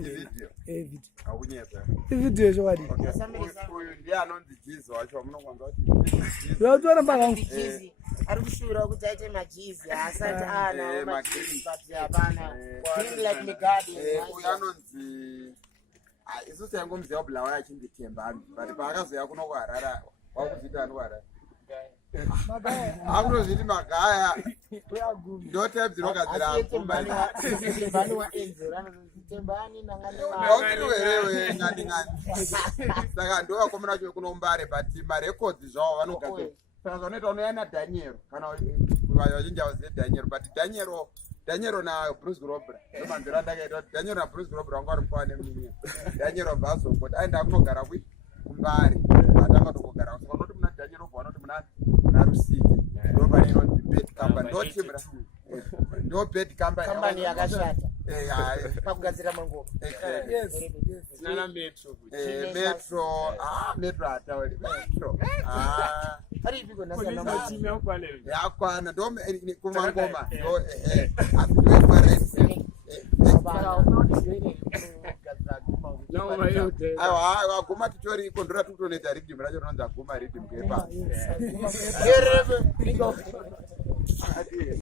video akunyeza video chokwadi uyu ndiye anonzi jizi wacho munokwanza kuti yotona mpaka ari kushura kuti aite majizi asati ana majizi but hapana like migadi uyu anonzi isusu yangomuziva kubulawa yachinditemba but paakazoya kuno kuharara wakuzvita ani kuharara akunozviti magaya ndotape dzinogadzira gumbaauwerewe ng'anding'andi saka ndovakomana cho kunombare but marekodzi zvavo vanogadzira saka zvanoita unoya nadhaniero kana vazhinji havazive dhaniero but dhaniero nabruce grobra ndomanzira ndakaita kuti dhaniero nabruce grobra vanga vari mukwana nemunyia dhaniero bvazokoti aenda kunogara kumbari atanga tokugara saka unoti muna dhaniero bva vanoti muna rusike ndopane inonzi bed company ndotimra ndo bed company yakashata pakugadzira mangoma metro hatauri metro aripiko yakwana ndo kumangoma aiwa aguma titoriko ndora tikutonoita ridhim racho rinonzi aguma ridhim kepa